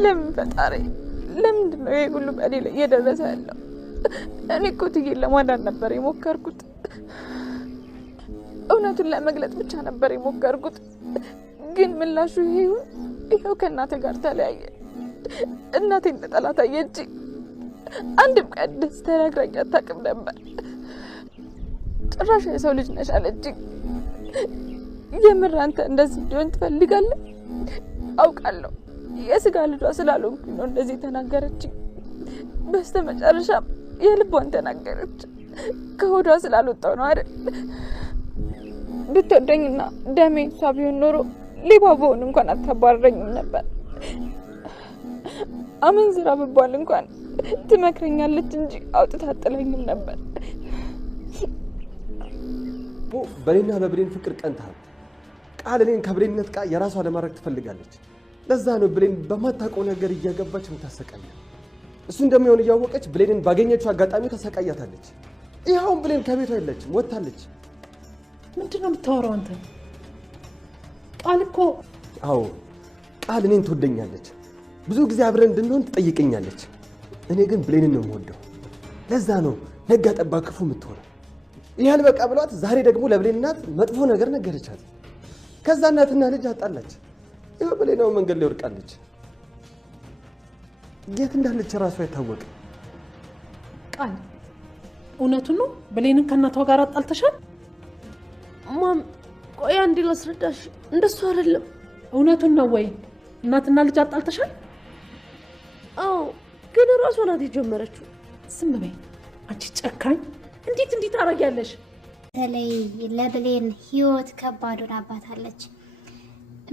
ለምን ፈጣሪ ለምንድን ነው ይሄ ሁሉ በእኔ ላይ እየደረሰ ያለው? እኔ እኮ ትዬን ለማዳን ነበር የሞከርኩት። እውነቱን ለመግለጽ ብቻ ነበር የሞከርኩት። ግን ምላሹ ይሄው ከእናቴ ጋር ተለያየ። እናቴ እንደ ጠላት አየችኝ። አንድም ቀን ደስ ተናግራኝ አታውቅም ነበር። ጭራሽ የሰው ልጅ ነሽ አለችኝ። የምር አንተ እንደዚህ እንዲሆን ትፈልጋለህ? አውቃለሁ የስጋ ልጇ ስላልሆንኩኝ ነው እንደዚህ ተናገረችኝ። በስተመጨረሻም የልቧን ተናገረች። ከሆዷ ስላልወጣው ነው አይደል? ብትወደኝና ደሜ እሷ ቢሆን ኖሮ ሌባ ብሆን እንኳን አታባረረኝም ነበር። አመንዝራ ብባል እንኳን ትመክረኛለች እንጂ አውጥታ አጥለኝም ነበር። በሌና በብሌን ፍቅር ቀንታል። ቃል እኔን ከብሌን ነጥቃ የራሷ ለማድረግ ትፈልጋለች። ለዛ ነው ብሌን በማታውቀው ነገር እያገባች የምታሰቃያት። እሱ እንደሚሆን እያወቀች ብሌንን ባገኘችው አጋጣሚ ታሰቃያታለች። ይኸውም ብሌን ከቤቷ የለችም፣ ወጥታለች። ምንድን ነው የምታወራው አንተ? ቃል እኮ አዎ ቃል እኔን ትወደኛለች። ብዙ ጊዜ አብረን እንድንሆን ትጠይቀኛለች። እኔ ግን ብሌንን ነው የምወደው። ለዛ ነው ነጋ ጠባ ክፉ የምትሆነው። ይህን በቃ ብሏት ዛሬ ደግሞ ለብሌን እናት መጥፎ ነገር ነገረቻት። ከዛ እናትና ልጅ አጣላች። ይኸው ብሌናው መንገድ ላይ ወድቃለች። የት እንዳለች ራሱ አይታወቅም። ቃል እውነቱን ነው? ብሌንን ከእናቷ ጋር አጣልተሻል? ማም ቆይ አንዴ ላስረዳሽ። እንደሱ አይደለም። እውነቱን ነው ወይ? እናትና ልጅ አጣልተሻል? አዎ፣ ግን ራሷ ናት የጀመረችው። ዝም በይ አንቺ ጨካኝ! እንዴት እንዲህ ታደርጊያለሽ? በተለይ ለብሌን ህይወት ከባዱን አባታለች።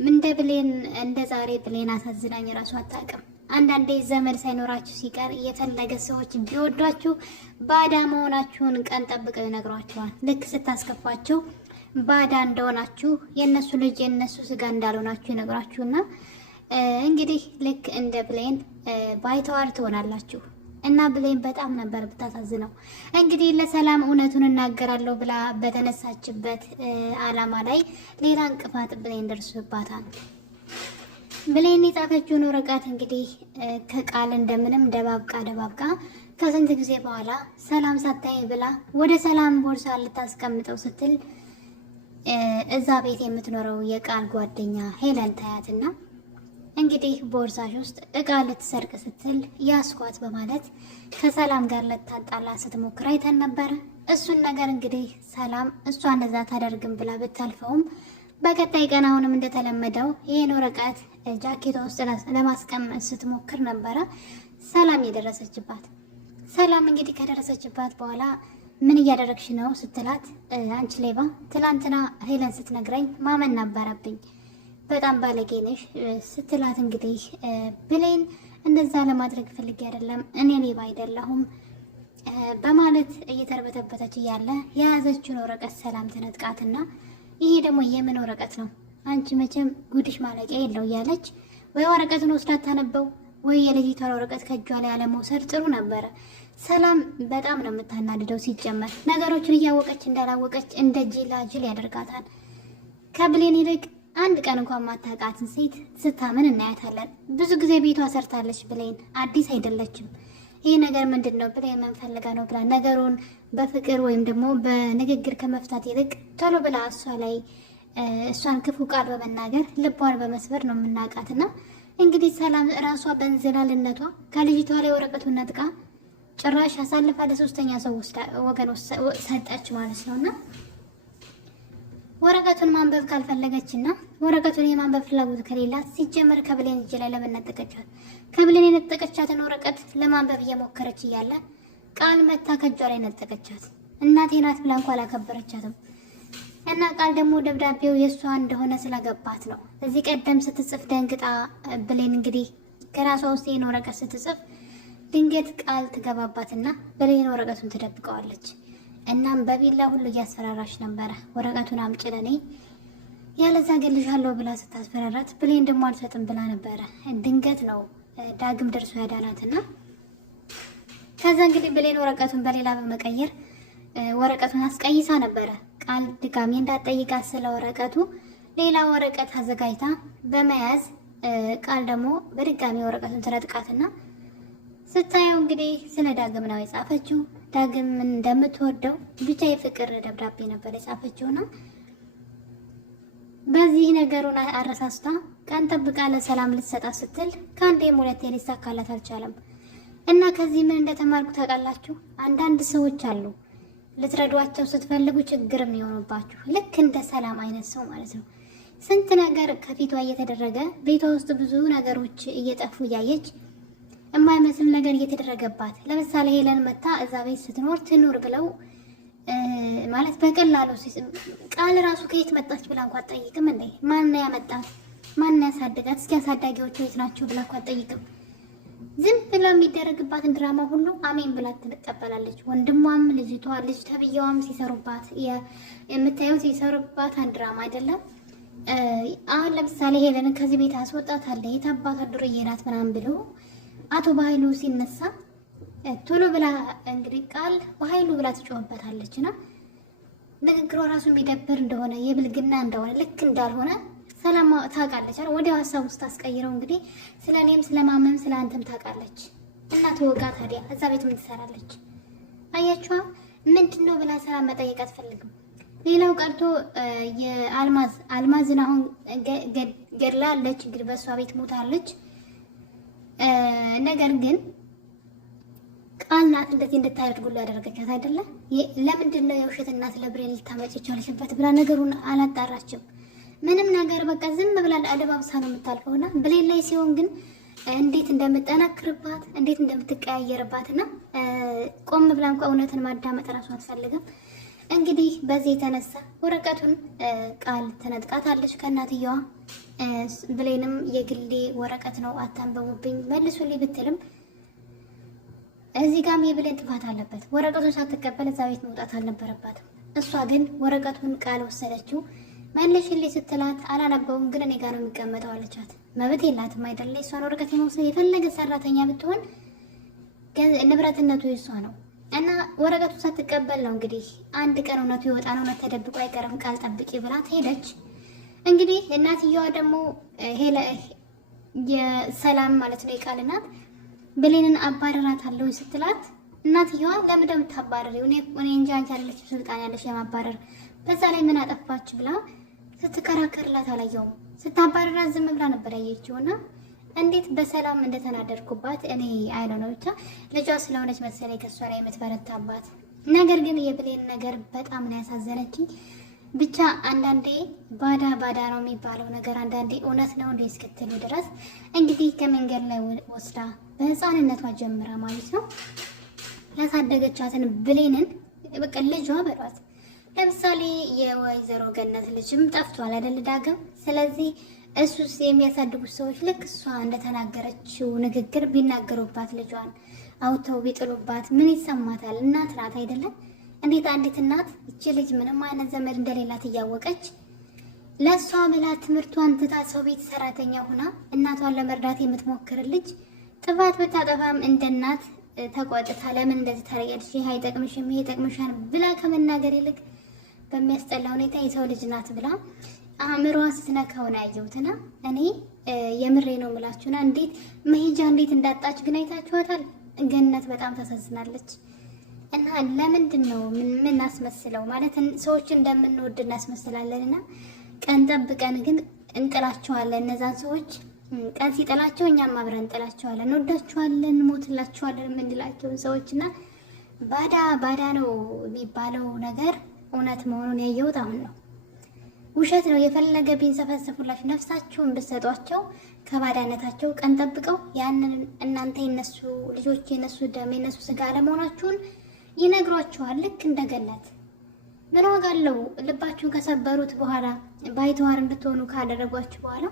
እንደ ብሌን እንደ ዛሬ ብሌን አሳዝናኝ ራሱ አታውቅም። አንዳንዴ ዘመድ ሳይኖራችሁ ሲቀር የፈለገ ሰዎች ቢወዷችሁ ባዳ መሆናችሁን ቀን ጠብቀው ይነግሯችኋል። ልክ ስታስከፋቸው ባዳ እንደሆናችሁ የእነሱ ልጅ የእነሱ ስጋ እንዳልሆናችሁ ይነግሯችሁና እንግዲህ ልክ እንደ ብሌን ባይተዋር ትሆናላችሁ። እና ብሌን በጣም ነበር ብታሳዝነው። እንግዲህ ለሰላም እውነቱን እናገራለሁ ብላ በተነሳችበት አላማ ላይ ሌላ እንቅፋት ብሌን ደርሶባታል። ብሌን የጻፈችውን ወረቀት እንግዲህ ከቃል እንደምንም ደባብቃ ከስንት ጊዜ በኋላ ሰላም ሳታይ ብላ ወደ ሰላም ቦርሳ ልታስቀምጠው ስትል እዛ ቤት የምትኖረው የቃል ጓደኛ ሄለን ታያትና እንግዲህ ቦርሳሽ ውስጥ እቃ ልትሰርቅ ስትል ያስኳት በማለት ከሰላም ጋር ልታጣላ ስትሞክር አይተን ነበረ። እሱን ነገር እንግዲህ ሰላም እሷ እንደዛ ታደርግም ብላ ብታልፈውም በቀጣይ ቀን አሁንም እንደተለመደው ይህን ወረቀት ጃኬቷ ውስጥ ለማስቀመጥ ስትሞክር ነበረ ሰላም የደረሰችባት። ሰላም እንግዲህ ከደረሰችባት በኋላ ምን እያደረግሽ ነው ስትላት፣ አንቺ ሌባ፣ ትላንትና ሄለን ስትነግረኝ ማመን ነበረብኝ፣ በጣም ባለጌ ነሽ ስትላት፣ እንግዲህ ብሌን እንደዛ ለማድረግ ፈልጌ አይደለም፣ እኔ ሌባ አይደለሁም በማለት እየተርበተበተች እያለ የያዘችውን ወረቀት ሰላም ትነጥቃትና ይሄ ደግሞ የምን ወረቀት ነው? አንቺ መቼም ጉድሽ ማለቂያ የለው እያለች ወይ ወረቀቱን ወስዳ ታነበው ወይ የልጅቷን ወረቀት ከእጇ ላይ አለመውሰድ ጥሩ ነበረ። ሰላም በጣም ነው የምታናድደው። ሲጀመር ነገሮችን እያወቀች እንዳላወቀች እንደ ጅላጅል ያደርጋታል። ከብሌን ይልቅ አንድ ቀን እንኳን ማታውቃትን ሴት ስታምን እናያታለን። ብዙ ጊዜ ቤቷ ሰርታለች ብሌን፣ አዲስ አይደለችም። ይህ ነገር ምንድን ነው ብሌን መንፈልጋ ነው ብላ ነገሩን በፍቅር ወይም ደግሞ በንግግር ከመፍታት ይልቅ ቶሎ ብላ እሷ ላይ እሷን ክፉ ቃል በመናገር ልቧን በመስበር ነው የምናውቃትና እንግዲህ ሰላም እራሷ በእንዝላልነቷ ከልጅቷ ላይ ወረቀቱን ነጥቃ ጭራሽ አሳልፋ ለሶስተኛ ሰው ወገን ሰጠች ማለት ነውና ወረቀቱን ማንበብ ካልፈለገችና ወረቀቱን የማንበብ ፍላጎት ከሌላት ሲጀመር ከብሌን እጅ ላይ ለምን ነጠቀቻት? ከብሌን የነጠቀቻትን ወረቀት ለማንበብ እየሞከረች እያለ ቃል መታ ከእጇ ላይ ነጠቀቻት። እናቴ ናት ብላ እንኳን አላከበረቻትም። እና ቃል ደግሞ ደብዳቤው የእሷ እንደሆነ ስለገባት ነው። እዚህ ቀደም ስትጽፍ ደንግጣ ብሌን እንግዲህ ከራሷ ውስጥ ይህን ወረቀት ስትጽፍ ድንገት ቃል ትገባባትና ብሌን ወረቀቱን ትደብቀዋለች። እናም በቢላ ሁሉ እያስፈራራች ነበረ። ወረቀቱን አምጪ ለኔ ያለዛ ገልሻለሁ ብላ ስታስፈራራት ብሌን ደግሞ አልሰጥም ብላ ነበረ። ድንገት ነው ዳግም ደርሶ ያዳናትና ከዛ እንግዲህ ብሌን ወረቀቱን በሌላ በመቀየር ወረቀቱን አስቀይሳ ነበረ። ቃል ድጋሚ እንዳትጠይቃት ስለ ወረቀቱ ሌላ ወረቀት አዘጋጅታ በመያዝ ቃል ደግሞ በድጋሚ ወረቀቱን ትነጥቃትና ስታየው እንግዲህ ስለ ዳግም ነው የጻፈችው። ዳግም እንደምትወደው ብቻ የፍቅር ደብዳቤ ነበር የጻፈችውና በዚህ ነገሩን አረሳስታ ቀን ጠብቃ ለሰላም ልትሰጣት ስትል ከአንዴም ሁለቴ ሊሳካላት አልቻለም። እና ከዚህ ምን እንደተማርኩ ታውቃላችሁ? አንዳንድ ሰዎች አሉ ልትረዷቸው ስትፈልጉ ችግር የሚሆኑባችሁ፣ ልክ እንደ ሰላም አይነት ሰው ማለት ነው። ስንት ነገር ከፊቷ እየተደረገ ቤቷ ውስጥ ብዙ ነገሮች እየጠፉ እያየች የማይመስል ነገር እየተደረገባት፣ ለምሳሌ ሄለን መታ እዛ ቤት ስትኖር ትኑር ብለው ማለት በቀላሉ ቃል ራሱ ከየት መጣች ብላ እንኳን አትጠይቅም እንዴ? ማን ያመጣት? ማን ያሳደጋት? እስኪ አሳዳጊዎቹ የት ናቸው ብላ እንኳን አትጠይቅም። ዝም ብላ የሚደረግባትን ድራማ ሁሉ አሜን ብላ ትቀበላለች። ወንድሟም ልጅቷ ልጅ ተብዬዋም ሲሰሩባት የምታዩት ሲሰሩባትን ድራማ አይደለም። አሁን ለምሳሌ ሄለንን ከዚህ ቤት አስወጣታለሁ የታባታ ዱርዬ ናት ምናምን ብሎ አቶ በኃይሉ ሲነሳ ቶሎ ብላ እንግዲህ ቃል በኃይሉ ብላ ትጮህበታለች እና ንግግሯ ራሱ የሚደብር እንደሆነ የብልግና እንደሆነ ልክ እንዳልሆነ ሰላም ታውቃለች። ወዲያው ሀሳብ ውስጥ አስቀይረው እንግዲህ ስለ እኔም ስለ ማመም ስለ አንተም ታውቃለች እና ተወጋ። ታዲያ እዛ ቤት ምን ትሰራለች? አያችኋ ምንድን ነው ብላ ሰላም መጠየቅ አትፈልግም። ሌላው ቀርቶ የአልማዝን አሁን ገድላለች፣ እንግዲህ በእሷ ቤት ሞታለች። ነገር ግን ቃል ናት እንደዚህ እንድታደርጉልህ ያደረገቻት አይደለ? ለምንድን ነው የውሸት እናት ለብሬን ልታመጭ የቻለችበት ብላ ነገሩን አላጣራችም። ምንም ነገር በቃ ዝም ብላ አደባብሳ ነው የምታልፈውና ብሌን ላይ ሲሆን ግን እንዴት እንደምጠነክርባት እንዴት እንደምትቀያየርባት እና ቆም ብላ እንኳ እውነትን ማዳመጥ ራሱ አትፈልግም። እንግዲህ በዚህ የተነሳ ወረቀቱን ቃል ትነጥቃታለች ከእናትየዋ። ብሌንም የግሌ ወረቀት ነው አታንበቡብኝ መልሱልኝ ብትልም እዚህ ጋም የብሌን ጥፋት አለበት። ወረቀቱን ሳትቀበል እዛ ቤት መውጣት አልነበረባትም። እሷ ግን ወረቀቱን ቃል ወሰደችው። መልሽልኝ ስትላት አላነበውም ግን እኔ ጋር ነው የሚቀመጠው አለቻት። መብት የላትም አይደለ? እሷን ወረቀት የመውሰድ የፈለገ ሰራተኛ ብትሆን ንብረትነቱ የሷ ነው እና ወረቀቱ ሳትቀበል ነው እንግዲህ አንድ ቀን እውነቱ ይወጣ ነው፣ እውነት ተደብቆ አይቀርም፣ ቃል ጠብቂ ብላት ሄደች። እንግዲህ እናትየዋ ደግሞ የሰላም ማለት ነው የቃል እናት ብሌንን አባረራታለሁ ስትላት እናትየዋ ለምን እንደምታባረሪው እኔ እንጃ አንቺ አይደለሽም ስልጣን ያለሽ የማባረር በዛ ላይ ምን አጠፋች ብላ ስትከራከርላት አላየውም። ስታባረራት ዝም ብላ ነበር ያየችውና እንዴት በሰላም እንደተናደድኩባት እኔ አይዶ ነው ብቻ ልጇ ስለሆነች መሰለኝ ከሷ ላይ የምትበረታባት። ነገር ግን የብሌን ነገር በጣም ነው ያሳዘነችኝ። ብቻ አንዳንዴ ባዳ ነው የሚባለው ነገር አንዳንዴ እውነት ነው እንዴ እስክትሉ ድረስ እንግዲህ ከመንገድ ላይ ወስዳ በህፃንነቷ ጀምራ ማለት ነው ያሳደገቻትን ብሌንን በቃ ልጇ በሏት። ለምሳሌ የወይዘሮ ገነት ልጅም ጠፍቷል አይደል ዳግም። ስለዚህ እሱስ የሚያሳድጉት ሰዎች ልክ እሷ እንደተናገረችው ንግግር ቢናገሩባት ልጇን አውተው ቢጥሉባት ምን ይሰማታል? እናት ናት አይደለም? እንዴት አንዲት እናት እቺ ልጅ ምንም አይነት ዘመድ እንደሌላት እያወቀች ለሷ ብላ ትምህርቷን ትታ ሰው ቤት ሰራተኛ ሆና እናቷን ለመርዳት የምትሞክር ልጅ ጥፋት ብታጠፋም እንደ እናት ተቆጥታ ለምን እንደዚህ ታረያለሽ? ይሄ አይጠቅምሽም፣ ይሄ ይጠቅምሻል ብላ ከመናገር ይልቅ በሚያስጠላ ሁኔታ የሰው ልጅ ናት ብላ አእምሮዋ ስትነካው ነው ያየሁትና እኔ የምሬ ነው የምላችሁና እንዴት መሄጃ እንዴት እንዳጣች ግን አይታችኋታል። ገነት በጣም ተሳዝናለች። እና ለምንድን ነው ምን አስመስለው ማለት ሰዎች እንደምንወድ እናስመስላለንና ቀን ጠብቀን ግን እንጥላቸዋለን። እነዛን ሰዎች ቀን ሲጥላቸው እኛም አብረን እንጥላቸዋለን። እንወዳቸዋለን፣ እንሞትላቸዋለን የምንላቸውን ሰዎችና ባዳ ነው የሚባለው ነገር እውነት መሆኑን ያየሁት አሁን ነው። ውሸት ነው የፈለገ ቢንሰፈሰፉላችሁ ነፍሳችሁን ብትሰጧቸው ከባዳነታቸው ቀን ጠብቀው ያንን እናንተ የነሱ ልጆች የነሱ ደም የነሱ ስጋ ለመሆናችሁን ይነግሯችኋል። ልክ እንደ ገነት ምን ዋጋ አለው? ልባችሁን ከሰበሩት በኋላ ባይተዋር እንድትሆኑ ካደረጓችሁ በኋላ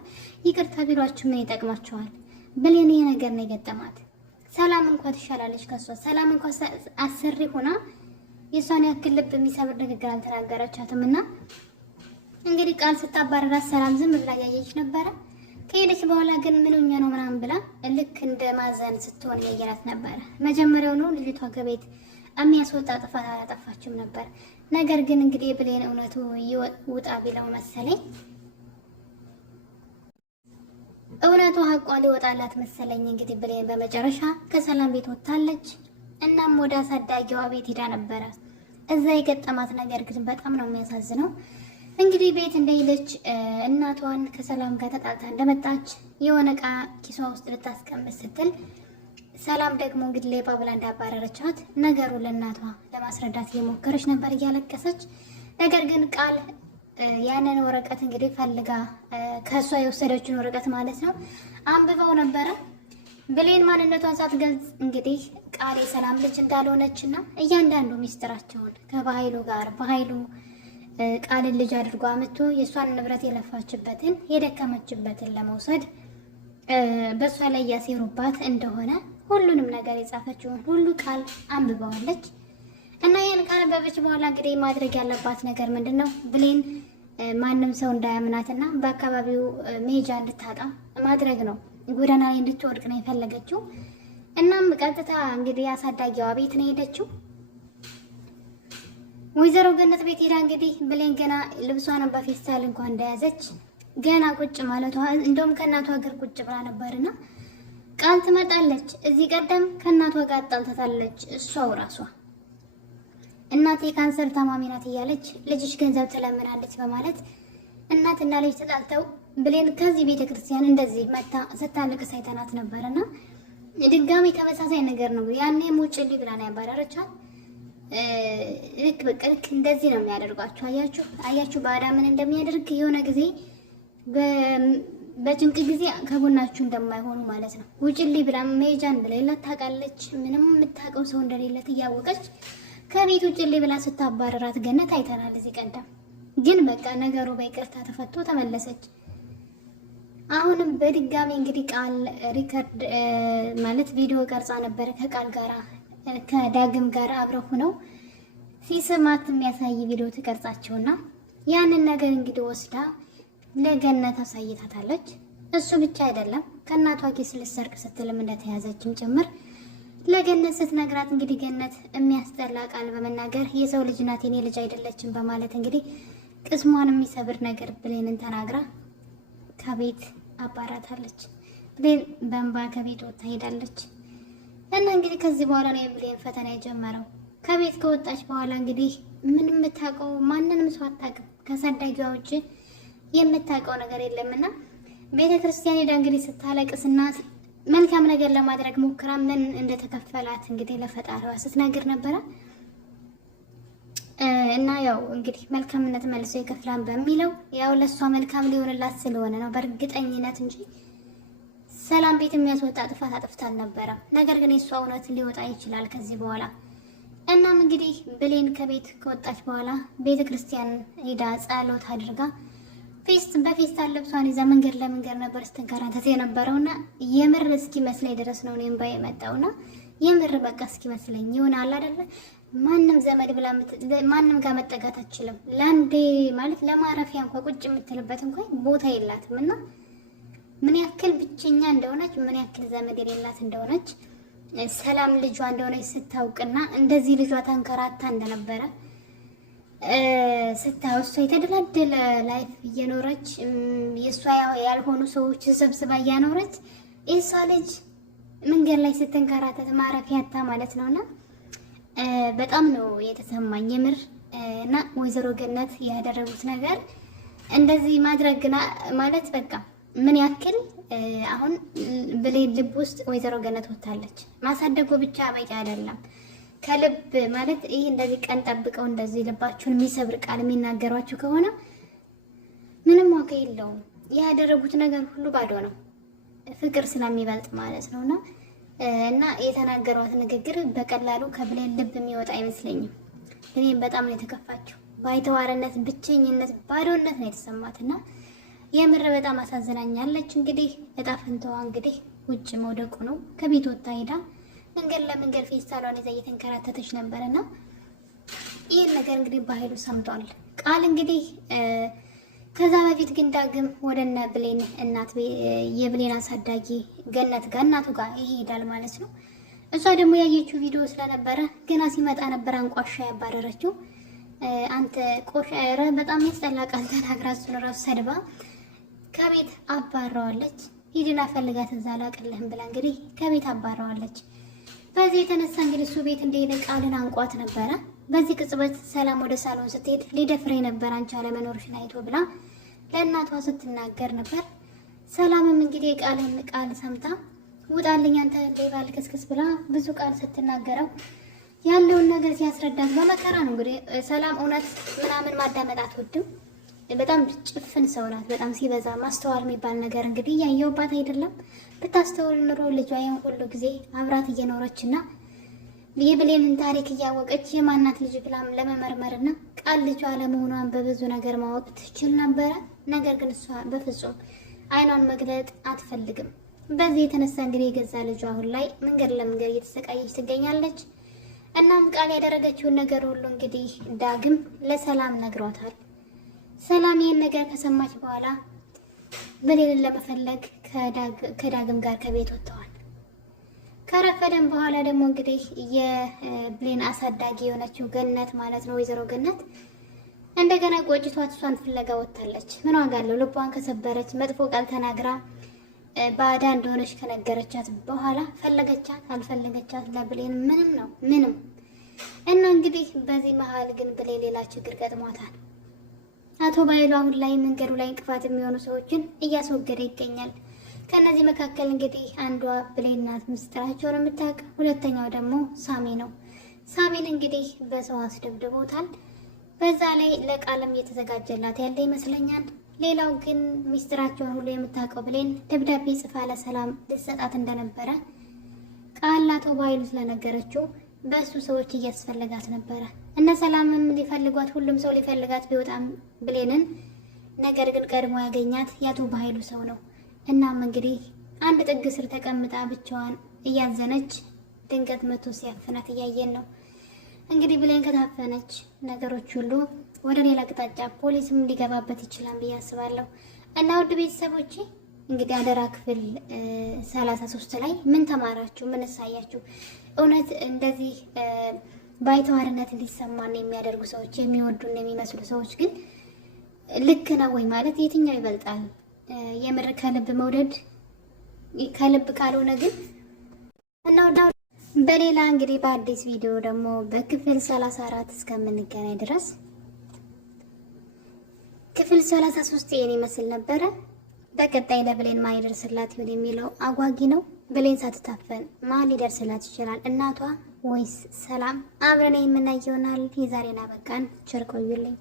ይቅርታ ቢሏችሁ ምን ይጠቅማችኋል? ብሌን ይሄ ነገር ነው የገጠማት። ሰላም እንኳን ትሻላለች ከሷ። ሰላም እንኳን አሰሪ ሆና የሷን ያክል ልብ የሚሰብር ንግግር አልተናገረቻትም እና እንግዲህ ቃል ስታባረራት ሰላም ዝም ብላ ያየች ነበረ። ከሄደች በኋላ ግን ምን ሆኛ ነው ምናምን ብላ ልክ እንደ ማዘን ስትሆን ያየናት ነበረ። መጀመሪያው ነው ልጅቷ ከቤት የሚያስወጣ ጥፋት አላጠፋችም ነበር። ነገር ግን እንግዲህ ብሌን እውነቱ ይውጣ ቢለው መሰለኝ እውነቱ ሀቋ ሊወጣላት መሰለኝ። እንግዲህ ብሌን በመጨረሻ ከሰላም ቤት ወጥታለች። እናም ወደ አሳዳጊዋ ቤት ሄዳ ነበረ። እዛ የገጠማት ነገር ግን በጣም ነው የሚያሳዝነው። እንግዲህ ቤት እንደሄደች እናቷን ከሰላም ጋር ተጣልታ እንደመጣች የሆነ እቃ ኪሷ ውስጥ ልታስቀምጥ ስትል ሰላም ደግሞ እንግዲህ ሌባ ብላ እንዳባረረቻት ነገሩን ለእናቷ ለማስረዳት እየሞከረች ነበር እያለቀሰች። ነገር ግን ቃል ያንን ወረቀት እንግዲህ ፈልጋ ከእሷ የወሰደችውን ወረቀት ማለት ነው አንብበው ነበረ። ብሌን ማንነቷን ሳትገልጽ እንግዲህ ቃል የሰላም ልጅ እንዳልሆነች እና እያንዳንዱ ሚስጥራቸውን ከባህሉ ጋር ባህሉ ቃልን ልጅ አድርጎ አምጥቶ የእሷን ንብረት የለፋችበትን የደከመችበትን ለመውሰድ በእሷ ላይ እያሴሩባት እንደሆነ ሁሉንም ነገር የጻፈችውን ሁሉ ቃል አንብበዋለች። እና ይህን ቃል አንበበች በኋላ እንግዲህ ማድረግ ያለባት ነገር ምንድን ነው? ብሌን ማንም ሰው እንዳያምናትና በአካባቢው መሄጃ እንድታጣ ማድረግ ነው። ጎዳና ላይ እንድትወድቅ ነው የፈለገችው። እናም ቀጥታ እንግዲህ አሳዳጊዋ ቤት ነው ሄደችው። ወይዘሮ ገነት ቤት ሄዳ እንግዲህ ብሌን ገና ልብሷን በፌስታል እንኳን እንደያዘች ገና ቁጭ ማለቷ እንደውም ከእናቷ እግር ቁጭ ብላ ነበርና ቃል ትመጣለች። እዚህ ቀደም ከእናቷ ጋር አጣልታታለች። እሷው ራሷ እናቴ ካንሰር ታማሚ ናት እያለች ልጅሽ ገንዘብ ትለምናለች በማለት እናትና ልጅ ተጣልተው ብሌን ከዚህ ቤተ ክርስቲያን እንደዚህ መታ ስታለቅስ አይተናት ነበርና ድጋሚ ተመሳሳይ ነገር ነው። ያኔ ሙጭልኝ ብላ ነው ያባረረቻት። ልክ በቃ ልክ እንደዚህ ነው የሚያደርጓቸው። አያችሁ ባዳ ምን እንደሚያደርግ የሆነ ጊዜ በጭንቅ ጊዜ ከጎናችሁ እንደማይሆኑ ማለት ነው። ውጭልኝ ብላ መሄጃ እንደሌላት ታውቃለች። ምንም የምታውቀው ሰው እንደሌላት እያወቀች ከቤት ውጭልኝ ብላ ስታባረራት ገነት አይተናል እዚህ ቀደም። ግን በቃ ነገሩ በይቅርታ ተፈቶ ተመለሰች። አሁንም በድጋሚ እንግዲህ ቃል ሪከርድ ማለት ቪዲዮ ቀርጻ ነበር ከቃል ጋራ ከዳግም ጋር አብረው ሆነው ሲስማት የሚያሳይ ቪዲዮ ትቀርጻቸውና ያንን ነገር እንግዲህ ወስዳ ለገነት አሳይታታለች። እሱ ብቻ አይደለም ከእናቷ ኪስ ልትሰርቅ ስትልም እንደተያዘችም ጭምር ለገነት ስትነግራት እንግዲህ ገነት የሚያስጠላ ቃል በመናገር የሰው ልጅ ናት የኔ ልጅ አይደለችም በማለት እንግዲህ ቅስሟን የሚሰብር ነገር ብሌንን ተናግራ ከቤት አባራታለች። ብሌን በእንባ ከቤት ወጥታ ሄዳለች። እና እንግዲህ ከዚህ በኋላ ነው የብሌን ፈተና የጀመረው። ከቤት ከወጣች በኋላ እንግዲህ ምንም የምታውቀው ማንንም ሰው አታውቅም። ከሳዳጊዋ ውጭ የምታውቀው ነገር የለምና ቤተ ክርስቲያን ሄዳ እንግዲህ ስታለቅስና መልካም ነገር ለማድረግ ሞክራ ምን እንደተከፈላት እንግዲህ ለፈጣሪዋ ስትነግር ነበረ። እና ያው እንግዲህ መልካምነት መልሶ ይከፍላል በሚለው ያው ለሷ መልካም ሊሆንላት ስለሆነ ነው በእርግጠኝነት እንጂ ሰላም ቤት የሚያስወጣ ጥፋት አጥፍታ አልነበረም። ነገር ግን የሷ እውነት ሊወጣ ይችላል ከዚህ በኋላ። እናም እንግዲህ ብሌን ከቤት ከወጣች በኋላ ቤተ ክርስቲያን ሄዳ ጸሎት አድርጋ በፌስታል ልብሷን ይዛ መንገድ ለመንገድ ነበር ስትንከራተት የነበረውና የምር እስኪመስለኝ ድረስ ነው እኔም ባይ የመጣውና የምር በቃ እስኪመስለኝ ይሆናል አይደለ? ማንም ዘመድ ብላ ማንም ጋር መጠጋት አትችልም። ለአንዴ ማለት ለማረፊያ እንኳን ቁጭ የምትልበት እንኳን ቦታ የላትም እና ምን ያክል ብቸኛ እንደሆነች ምን ያክል ዘመድ የሌላት እንደሆነች ሰላም ልጇ እንደሆነች ስታውቅና እንደዚህ ልጇ ተንከራታ እንደነበረ ስታወሷ የተደላደለ ላይፍ እየኖረች የእሷ ያልሆኑ ሰዎች ሰብስባ እያኖረች የእሷ ልጅ መንገድ ላይ ስትንከራተት ማረፊያ ያጣ ማለት ነውና በጣም ነው የተሰማኝ የምር። እና ወይዘሮ ገነት ያደረጉት ነገር እንደዚህ ማድረግና ማለት በቃ ምን ያክል አሁን ብሌን ልብ ውስጥ ወይዘሮ ገነት ወታለች። ማሳደጎ ብቻ በቂ አይደለም። ከልብ ማለት ይሄ እንደዚህ ቀን ጠብቀው እንደዚህ ልባችሁን የሚሰብር ቃል የሚናገሯችሁ ከሆነ ምንም ዋጋ የለውም። ያደረጉት ነገር ሁሉ ባዶ ነው፣ ፍቅር ስለሚበልጥ ማለት ነውና እና የተናገሯት ንግግር በቀላሉ ከብሌን ልብ የሚወጣ አይመስለኝም። ብሌን በጣም ነው የተከፋችው። ባይተዋርነት፣ ብቸኝነት፣ ባዶነት ነው የተሰማትና የምር በጣም አሳዝናኛለች። እንግዲህ እጣ ፈንታዋ እንግዲህ ውጭ መውደቁ ነው። ከቤት ወጣ ሄዳ መንገድ ለመንገድ ፌስታሏን ይዛ እየተንከራተተች ነበርና ይህን ነገር እንግዲህ በኃይሉ ሰምቷል ቃል እንግዲህ ከዛ በፊት ግን ዳግም ወደነ ብሌን እናት የብሌን አሳዳጊ ገነት ጋር እናቱ ጋር ይሄዳል ማለት ነው። እሷ ደግሞ ያየችው ቪዲዮ ስለነበረ ገና ሲመጣ ነበር አንቋሻ ያባረረችው። አንተ ቆሻረ በጣም ያስጠላ ቃል ተናግራ እሱን እራሱ ሰድባ ከቤት አባረዋለች። ሂድና ፈልጋት እዛ ላቅልህም ብላ እንግዲህ ከቤት አባረዋለች። በዚህ የተነሳ እንግዲህ እሱ ቤት እንደሄደ ቃልን አንቋት ነበረ። በዚህ ቅጽበት ሰላም ወደ ሳሎን ስትሄድ ሊደፍሬ ነበር አንቺ አለመኖርሽን አይቶ ብላ ለእናቷ ስትናገር ነበር። ሰላምም እንግዲህ የቃልን ቃል ሰምታ ውጣልኝ አንተ ሌባ ልክስክስ ብላ ብዙ ቃል ስትናገረው ያለውን ነገር ሲያስረዳት በመከራ ነው እንግዲህ። ሰላም እውነት ምናምን ማዳመጥ አትወድም። በጣም ጭፍን ሰው ናት። በጣም ሲበዛ ማስተዋል የሚባል ነገር እንግዲህ ያየውባት አይደለም። ብታስተውል ኑሮ ልጇ ይሄን ሁሉ ጊዜ አብራት እየኖረችና የብሌንን ታሪክ እያወቀች የማናት ልጅ ብላም ለመመርመርና ቃል ልጇ አለመሆኗን በብዙ ነገር ማወቅ ትችል ነበረ። ነገር ግን እሷ በፍጹም አይኗን መግለጥ አትፈልግም። በዚህ የተነሳ እንግዲህ የገዛ ልጇ አሁን ላይ መንገድ ለመንገድ እየተሰቃየች ትገኛለች። እናም ቃል ያደረገችውን ነገር ሁሉ እንግዲህ ዳግም ለሰላም ነግሯታል። ሰላም ይህን ነገር ከሰማች በኋላ ብሌንን ለመፈለግ ከዳግም ጋር ከቤት ወጥተዋል። ከረፈደም በኋላ ደግሞ እንግዲህ የብሌን አሳዳጊ የሆነችው ገነት ማለት ነው ወይዘሮ ገነት እንደገና ቆጭቷት እሷን ፍለጋ ወጥታለች። ምን ዋጋ አለው? ልቧን ከሰበረች መጥፎ ቃል ተናግራ ባዳ እንደሆነች ከነገረቻት በኋላ ፈለገቻት አልፈለገቻት ለብሌን ምንም ነው ምንም። እና እንግዲህ በዚህ መሀል ግን ብሌን ሌላ ችግር ገጥሟታል። አቶ ባይሉ አሁን ላይ መንገዱ ላይ እንቅፋት የሚሆኑ ሰዎችን እያስወገደ ይገኛል። ከነዚህ መካከል እንግዲህ አንዷ ብሌን ናት ምስጢራቸውን የምታውቅ፣ ሁለተኛው ደግሞ ሳሚ ነው። ሳሚን እንግዲህ በሰው አስደብድቦታል። በዛ ላይ ለቃልም እየተዘጋጀላት ያለ ይመስለኛል። ሌላው ግን ሚስጥራቸውን ሁሉ የምታውቀው ብሌን ደብዳቤ ጽፋ ለሰላም ልትሰጣት እንደነበረ ቃል አቶ ባይሉ ስለነገረችው በእሱ ሰዎች እያስፈለጋት ነበረ። እነ ሰላምም ሊፈልጓት ሁሉም ሰው ሊፈልጋት ቢወጣም ብሌንን ነገር ግን ቀድሞ ያገኛት የአቶ ባይሉ ሰው ነው። እናም እንግዲህ አንድ ጥግ ስር ተቀምጣ ብቻዋን እያዘነች ድንገት መቶ ሲያፍናት እያየን ነው። እንግዲህ ብሌን ከታፈነች ነገሮች ሁሉ ወደ ሌላ አቅጣጫ ፖሊስም ሊገባበት ይችላል ብዬ አስባለሁ። እና ውድ ቤተሰቦቼ እንግዲህ አደራ ክፍል 33 ላይ ምን ተማራችሁ? ምን ሳያችሁ? እውነት እንደዚህ ባይተዋርነት እንዲሰማን የሚያደርጉ ሰዎች፣ የሚወዱን የሚመስሉ ሰዎች ግን ልክ ነው ወይ? ማለት የትኛው ይበልጣል? የምር ከልብ መውደድ ከልብ ካልሆነ ግን እና በሌላ እንግዲህ በአዲስ ቪዲዮ ደግሞ በክፍል 34 እስከምንገናኝ ድረስ ክፍል 33 ይሄን ይመስል ነበረ። በቀጣይ ለብሌን ማን ይደርስላት ይሆን የሚለው አጓጊ ነው። ብሌን ሳትታፈን ማን ሊደርስላት ይችላል? እናቷ ወይስ ሰላም? አብረን የምናየው ይሆናል። የዛሬን አበቃን። ቸር ቆዩልኝ።